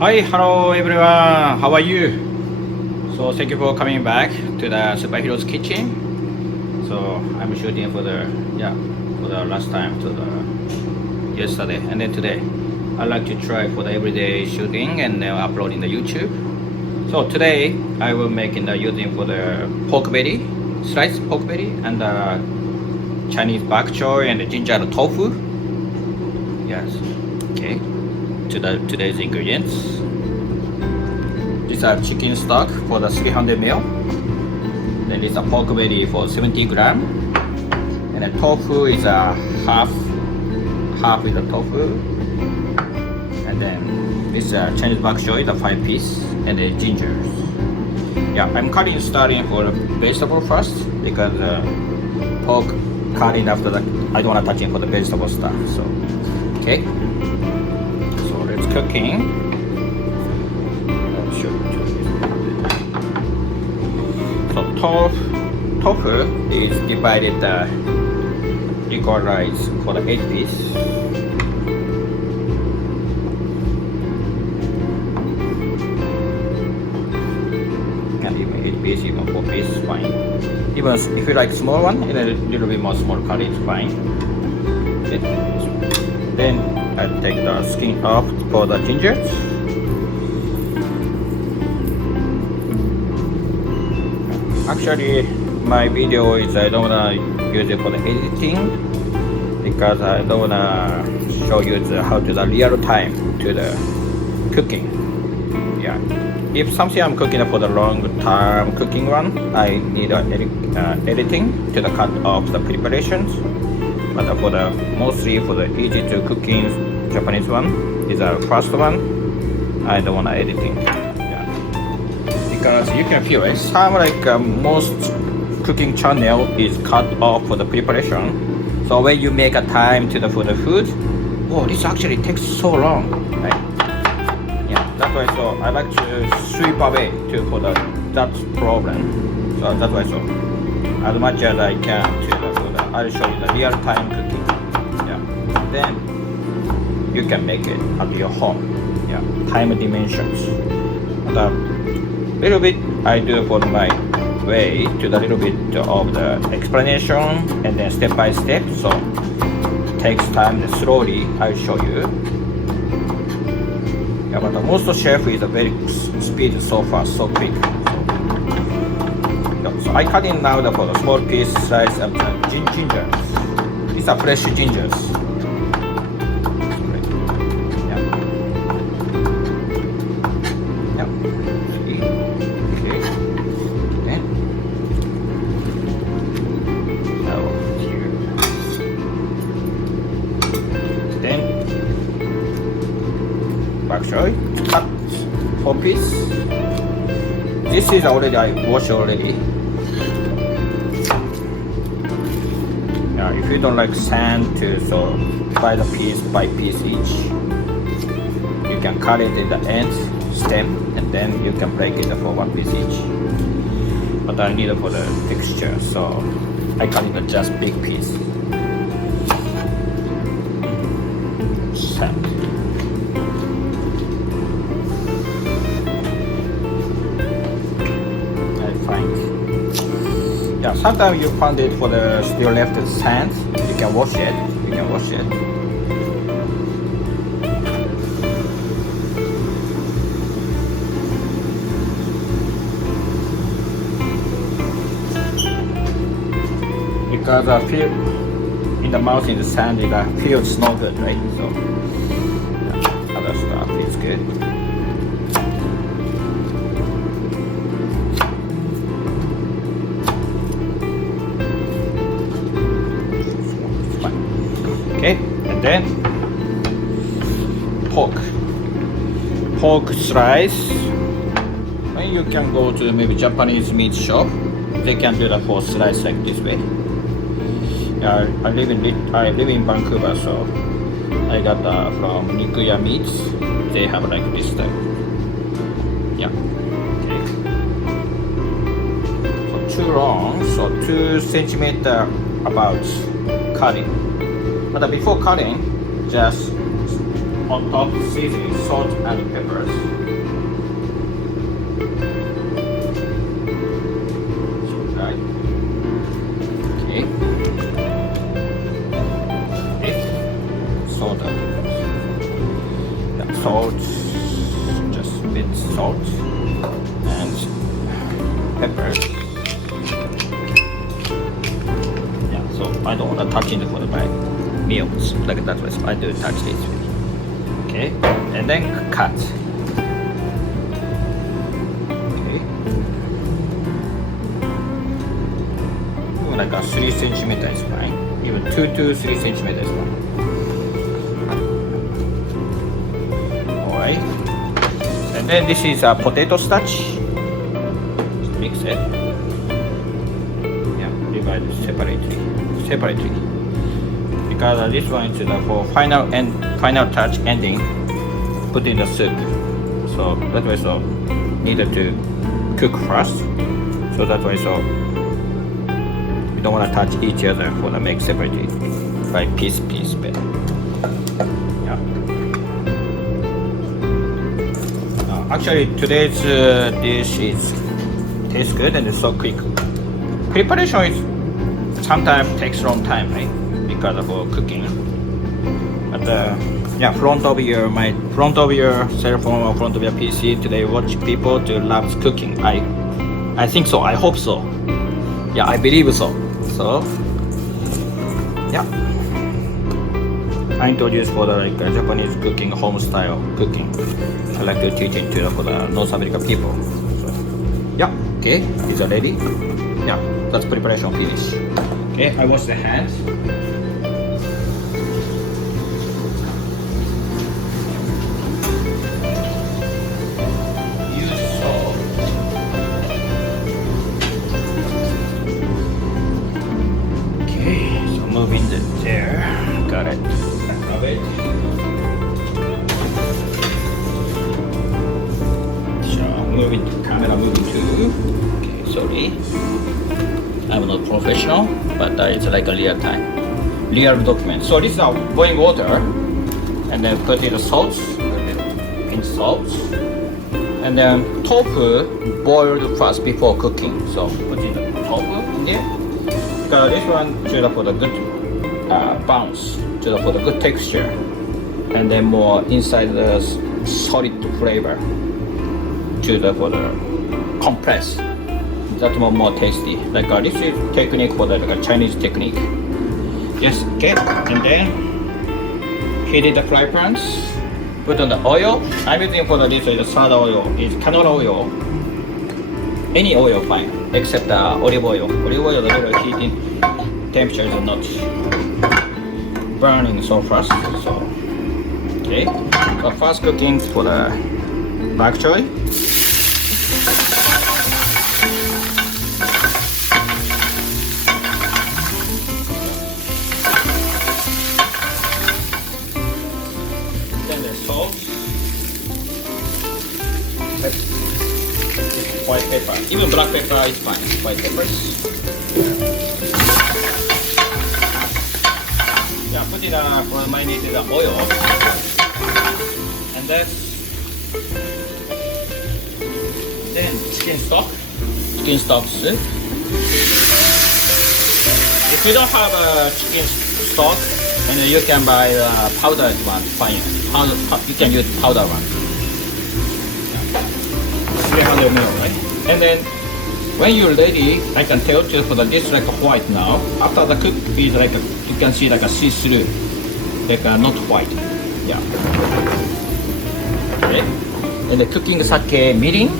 Hi, hello everyone. How are you? So thank you for coming back to the superheroes kitchen. So I'm shooting for the last time to the yesterday and then today. I like to try for the everyday shooting and uploading the YouTube. So today I will making the using for the pork belly, sliced pork belly and Chinese bok choy and the ginger tofu. Yes. Okay. To the today's ingredients. These are chicken stock for the 300 ml. Then this is a pork belly for 70 gram. And the tofu is a half is a tofu. And then this Chinese bok choy is a 5 piece and the gingers. Yeah, I'm starting for the vegetable first because pork cutting after that. I don't want to touch it for the vegetable stuff. So okay. So let's cooking. So tofu is divided equal rice for the 8 piece. And even 8 piece, even 4 piece is fine. Even if you like small one, and a little bit more small cut is fine. Okay. Then I take the skin off for the gingers. Actually, my video is I don't wanna use it for the editing because I don't wanna show you how to the real time to the cooking. Yeah, if something I'm cooking for the long time cooking one, I need editing to the cut of the preparations. But for the mostly for the easy to cooking Japanese one is the first one. I don't wanna editing. Because you can feel it. Some like most cooking channel is cut off for the preparation. So when you make a time to the for the food, oh, this actually takes so long, right? Yeah, that's why. So I like to sweep away to for that problem. So that's why. So as much as I can to the I'll show you the real time cooking. Yeah, then you can make it at your home. Yeah, time dimensions. Little bit I do for my way to the little bit of the explanation and then step by step. So it takes time and slowly I'll show you. Yeah, but most chef is a very speed so fast, so quick. So I cut in now for the small piece slice of the gingers. These are fresh gingers. Bok choy, cut 4 piece. This is already I washed already. If you don't like sand to so buy the piece by piece each. You can cut it in the ends, stem, and then you can break it for 1 piece each. But I need it for the texture, so I cut it just big piece. Sand. Yeah, sometimes you find it for the still left sand. You can wash it. You can wash it. Because I feel in the mouth in the sand, it feels not good, right? So yeah, other stuff is good. Okay, and then pork slice. When you can go to maybe Japanese meat shop, they can do the pork slice like this way. I live in Vancouver, so I got from Nikuya Meats. They have like this type. Yeah. Okay. So too long, so 2 centimeter about cutting. But before cutting, just on top seasoning, salt and peppers. Right. Okay. This soda. Yeah, salt, just a bit salt and peppers. Yeah, so I don't want to touch it for my meals like that way. So I do touch this way. Okay, and then cut. Okay, like a 3 centimeter is fine. Even 2 to 3 centimeters is fine. Alright, and then this is a potato starch. Just mix it. Yeah, divide it separately. Because this one is for final touch ending, put in the soup. So that way, so needed to cook first. So that way, so we don't want to touch each other for the make separately by piece bit. Yeah. Actually, today's dish tastes good and it's so quick. Preparation is sometimes takes long time, right? Because of cooking. But yeah, front of your cell phone or front of your PC today, watch people to love cooking. I think so. I hope so. Yeah, I believe so. So yeah, I introduce for the Japanese cooking, home style cooking. I like to teach it to for the North American people. So yeah, okay, is it ready? Yeah, that's preparation finished. Okay, I wash the hands. Moving there, got it. Of it. So moving to camera, moving to. Okay, sorry. I'm not professional, but it's like a real time, real document. So this is our boiling water, and then put in the salt, pinch salt, and then tofu boiled first before cooking. So put in the tofu in there. This one to for the good bounce, to for the good texture, and then more inside the solid flavor to for the compress. That's more tasty. Like this is technique for the like Chinese technique. Yes, okay, and then heat the fry pans. Put on the oil. I'm using for this is salad oil. It's canola oil. Any oil fine, except olive oil. Olive oil, the little heating temperature is not burning so fast. So, okay. So first cooking for the bok choy. Then the salt. White pepper. Even black pepper is fine. White peppers. Yeah, put in for marinated oil. And then chicken stock. Chicken stock soup. If you don't have a chicken stock, and you can buy the powdered one. Fine. You can use powder one. 300 ml, right? And then when you're ready, I can tell you for the dish like white now. After the cook is like you can see like a see-through, like not white. Yeah. Okay. And the cooking sake mirin.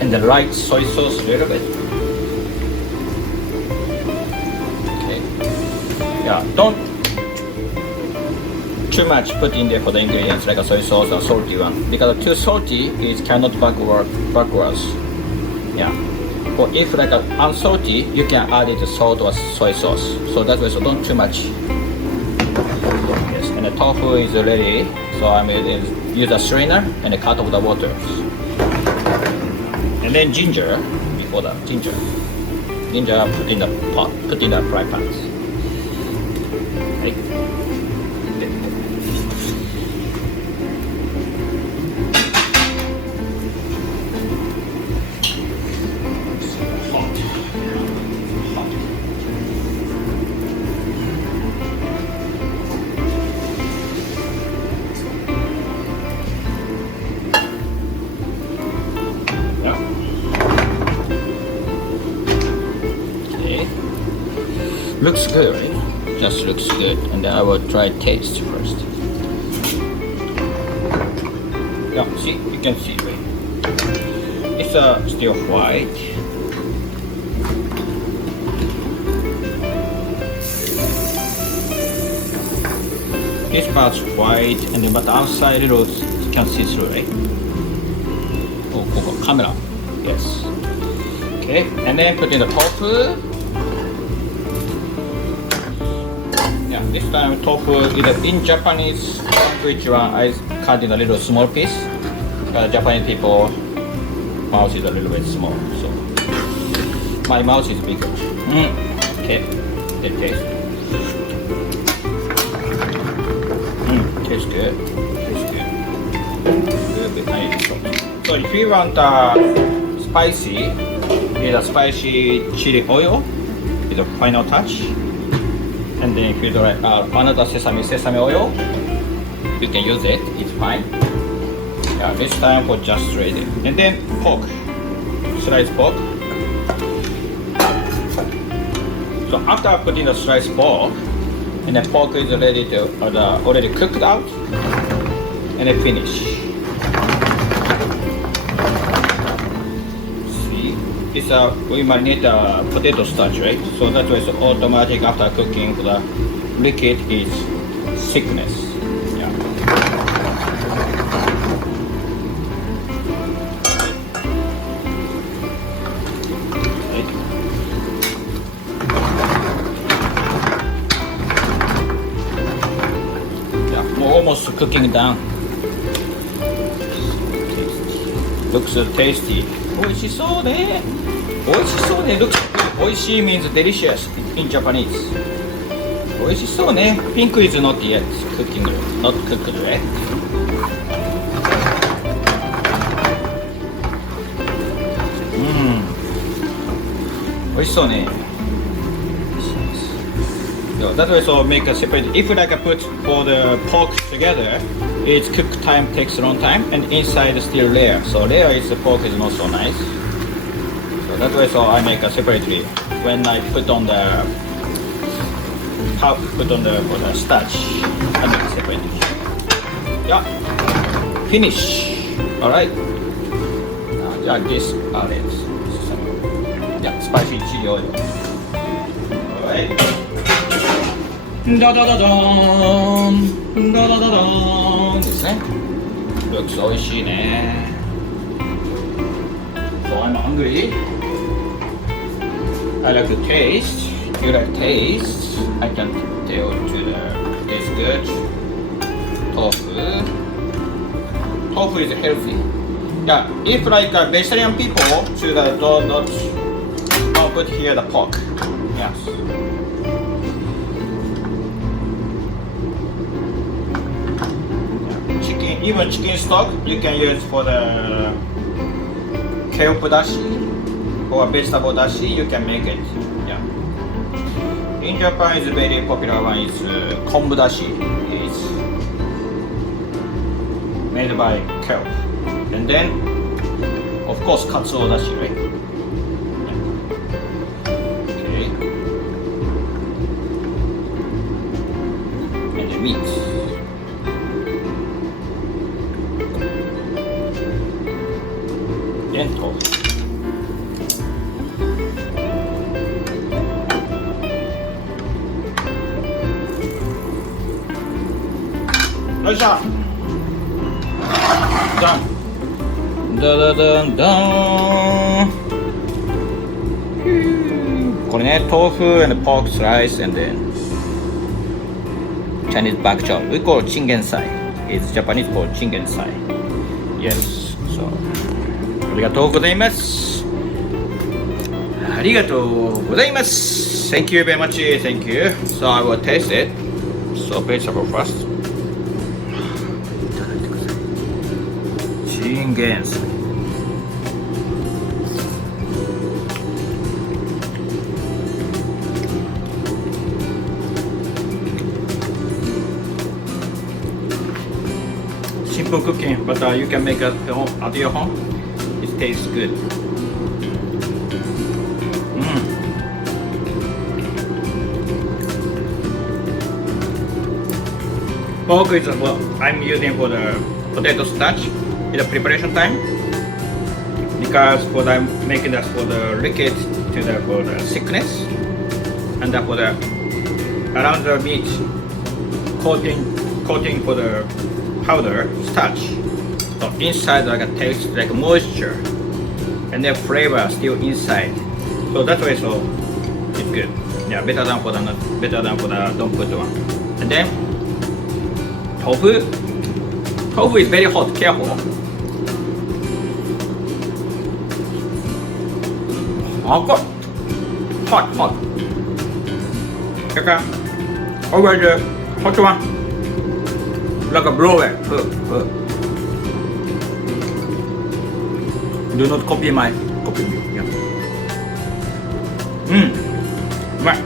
And the light soy sauce a little bit. Okay. Yeah. Don't too much put in there for the ingredients like a soy sauce or salty one, because too salty is cannot backwards. Yeah. But if like a unsalty, you can add it salt or soy sauce. So that way, so don't too much. Yes, and the tofu is ready. So I'm going to use a strainer and a cut of the water. And then ginger, before that, ginger put in the pot, put in the fry pan. looks good, right? Just looks good. And then I will try taste first. Yeah, see, you can see, right? It's still white. This part's white, and then but the outside you can see through, right? Oh, camera. Yes. Okay, and then put in the tofu. Yeah, this time tofu is in Japanese language one. I cut in a little small piece. Japanese people mouth is a little bit small, so my mouth is bigger. Okay, it tastes. Tastes good. Tastes good. A little bit nice. So if you want spicy, need a spicy chili oil is a final touch. And then if you do another sesame oil, you can use it. It's fine. Yeah, this time for just straight. And then pork, sliced pork. So after I put in the sliced pork, and the pork is ready to already cooked out, and then finish. See, it's we marinate potato starch, right? So that way it's automatic after cooking. The liquid is thickness. Yeah. Almost cooking down. Looks tasty. 美味しそうね。美味しそうね。Looks good. 美味しい means delicious in Japanese. 美味しそうね。Pink is not yet cooking, not cooked yet. 美味しそうね。So that way, so make a separate. If like I put for the pork together, its cook time takes a long time, and inside is still rare. So rare is the pork is not so nice. So that way, so I make a separately. When I put on the for the starch, I make it separately. Yeah, finish. All right. Yeah, this it. Yeah, spicy chili oil. All right. Da da da da da da da da ですね。Looks 美味しいね。So I'm hungry. I like to taste. You like taste? I can tell to the taste good. Tofu. Tofu is healthy. Yeah, if like vegetarian people should do not put here the pork. Yes. Even chicken stock you can use for the kelp dashi or vegetable dashi. You can make it. Yeah. In Japan, is very popular one is kombu dashi. It's made by kelp, and then of course katsuo dashi, right? Okay. And the meat. Gentle. Done. Da da da da. これね、tofu and pork slice and then Chinese bak choy. We call chingensai. It's Japanese called chingensai. Yes. So. ありがとうございます。ありがとうございます。Thank you very much. Thank you. So I will taste it. So vegetable first. チンゲンサイ。Simple cooking, but you can make it at your home. It tastes good. Pork is what I'm using for the potato starch in the preparation time, because for the making that for the liquid to the for the thickness, and for the around the meat coating for the powder starch. So inside like a taste like moisture, and then flavor still inside. So that way, so it's good. Yeah, better than for the don't put one. And then tofu. Tofu is very hot. Careful. Hot. Hot. Okay. Over the hot one. Like a blower. Do not copy me. Yeah. Right.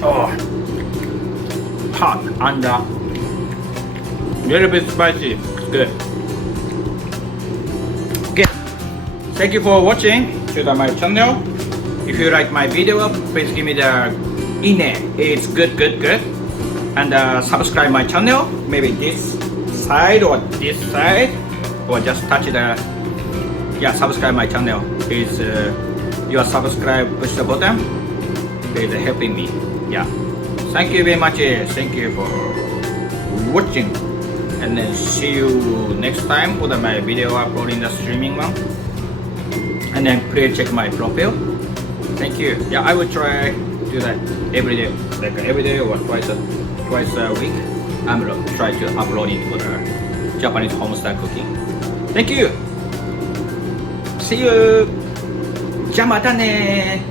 Oh, hot and little bit spicy. Good. Okay. Thank you for watching to my channel. If you like my video, please give me the ine. It's good. And subscribe my channel. Maybe this side or this side, or just touch the subscribe my channel. Please your subscribe, push the button. It's helping me. Yeah. Thank you very much. Thank you for watching. And then see you next time for my video uploading the streaming one. And then please check my profile. Thank you. Yeah, I will try to do that every day, like every day or twice a week. I'm gonna try to upload it for the Japanese homestyle cooking. Thank you. See you. じゃあまたね